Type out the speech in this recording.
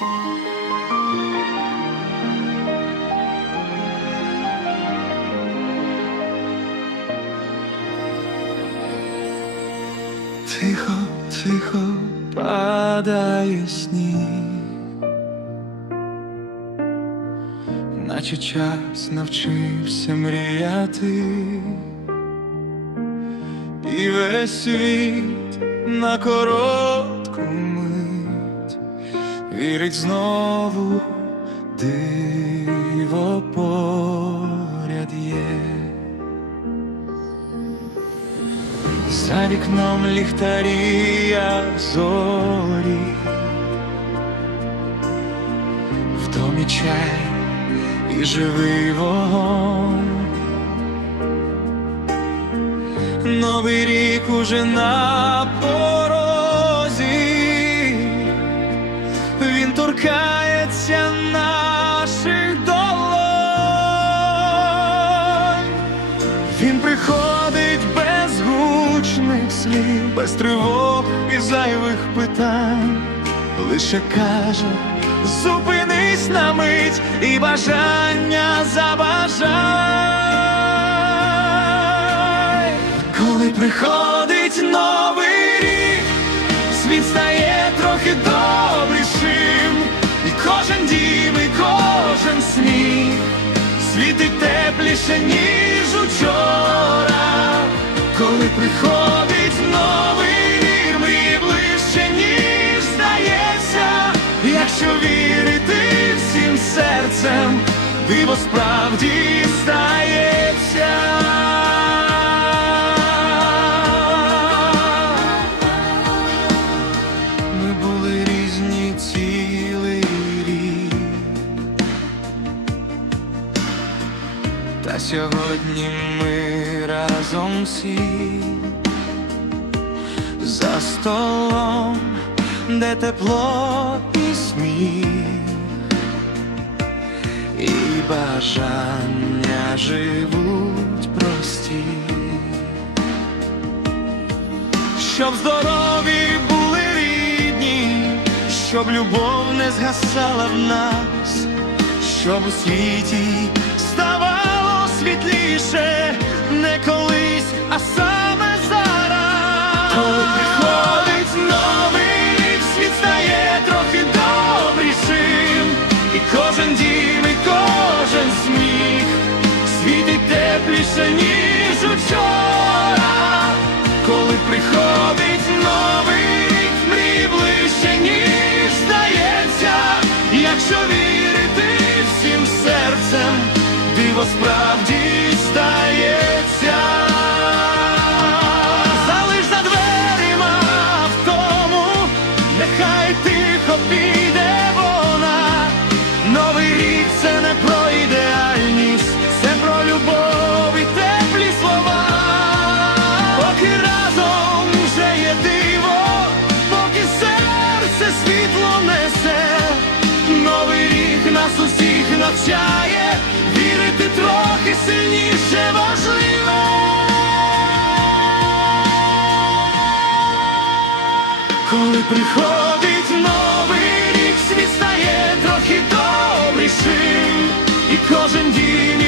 Тихо, тихо падає сніг, наче час навчився мріяти, і весь світ на коротку мить вірить знову, диво поряд є. За вікном ліхтарія зорі, в домі чай і живий вогонь. Новий рік уже на порозі, торкається наших долонь. Він приходить без гучних слів, без тривог і зайвих питань, лише каже, зупинись на мить і бажання забажай. Коли приходить новий рік, світ стає трохи диво справді стається. Ми були різні цілий. Та сьогодні ми разом всі за столом, де тепло і сміх, бажання живуть прості, щоб здорові були рідні, щоб любов не згасала в нас щоб у світі ставало світліше, не колись, а саме тепліше, ніж учора. Навчає, вірити трохи сильніше важливе. Коли приходить новий рік, світ стає трохи добрішим, і кожен дім,